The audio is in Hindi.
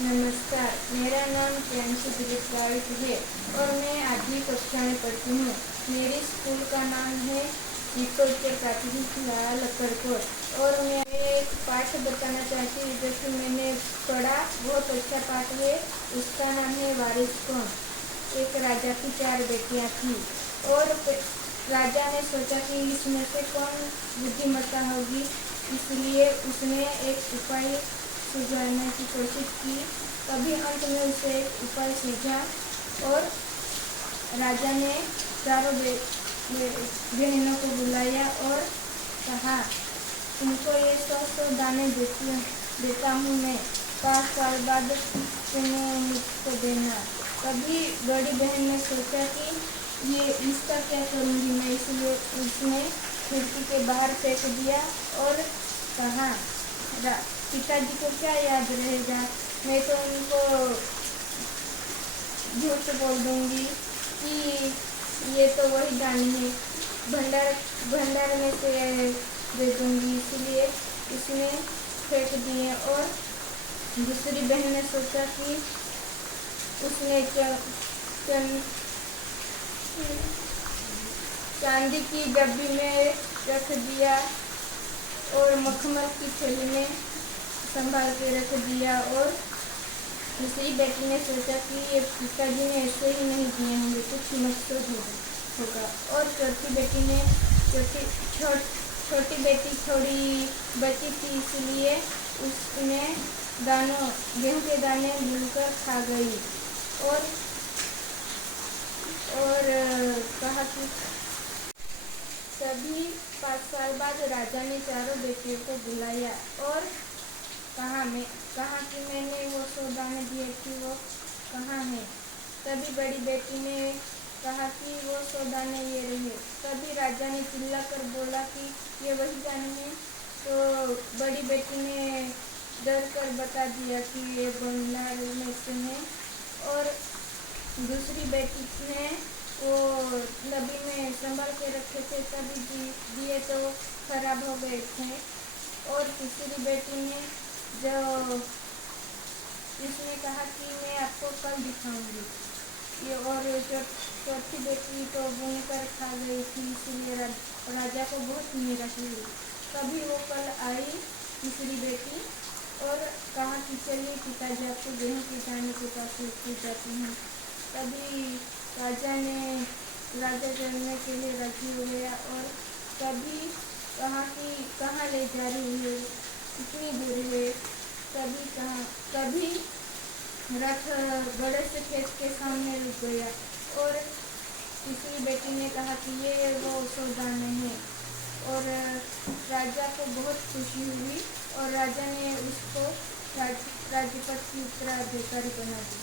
नमस्कार, मेरा नाम प्रियांशु दिलीप गावित है और मैं 8वीं कक्षा में पढ़ती हूँ। मेरे स्कूल का नाम है उच्च प्राथमिक शाला लकड़कोट और मैं एक पाठ बताना चाहती हूँ जो कि मैंने पढ़ा। बहुत अच्छा पाठ है। उसका नाम है वारिस कौन। एक राजा की 4 बेटियाँ थी और राजा ने सोचा कि इसमें से कौन बुद्धिमत्ता होगी, इसलिए उसने एक उपाय सुझाने की कोशिश की। तभी अंत में उसे एक उपाय सूझा और राजा ने चारों बहनों को बुलाया और कहा, तुमको ये 100 दाने देता हूँ मैं, 5 साल बाद तुम्हें मुझको देना। तभी बड़ी बहन ने सोचा कि ये इसका क्या करूँगी मैं, इसलिए उसने खिड़की के बाहर फेंक दिया और कहा, पिताजी को क्या याद रहेगा, मैं तो उनको झूठ बोल दूंगी कि ये तो वही दानी है, भंडार में से दे दूंगी। इसलिए उसने फेंक दिए और दूसरी बहन ने सोचा कि उसने चांदी की डब्बी में रख दिया और मखमल की थैली में संभाल के रख दिया। और दूसरी बेटी ने सोचा कि ये पिताजी ने ऐसे ही नहीं दिए होंगे, कुछ मकसद होगा। और छोटी बेटी थोड़ी बची थी, इसलिए उसने गेहूं के दाने मिलकर खा गई और कहा कि तभी 5 साल बाद राजा ने चारों बेटियों को बुलाया और कहा कि मैंने वो 100 दाने दिए थी, वो कहाँ है। तभी बड़ी बेटी ने कहा कि वो 100 दाने ये रहे। तभी राजा ने चिल्ला कर बोला कि ये वही दाने हैं। तो बड़ी बेटी ने डर कर बता दिया कि ये भंडार में से है और दूसरी बेटी ने वो डब्बी में संभाल के रखे थे, तभी दिए तो खराब हो गए थे। और तीसरी बेटी ने इसने कहा कि मैं आपको कल दिखाऊंगी ये, और चौथी बेटी तो बुनकर खा गई थी, इसलिए राजा को बहुत निराशा हुई। तभी वो कल आई तीसरी बेटी और कहा कि चलिए पिताजी आपको गेहूं के दाने के पास लेके जाती हूँ। तभी राजा चलने के लिए राजी हो गया और तभी कहा कि कहाँ ले जा रही है, कितनी दूर है। तभी रथ बड़े से खेत के सामने रुक गया और तीसरी बेटी ने कहा कि ये वो 100 दाने हैं और राजा को बहुत खुशी हुई और राजा ने उसको राज्यपद की उत्तराधिकारी बना दी।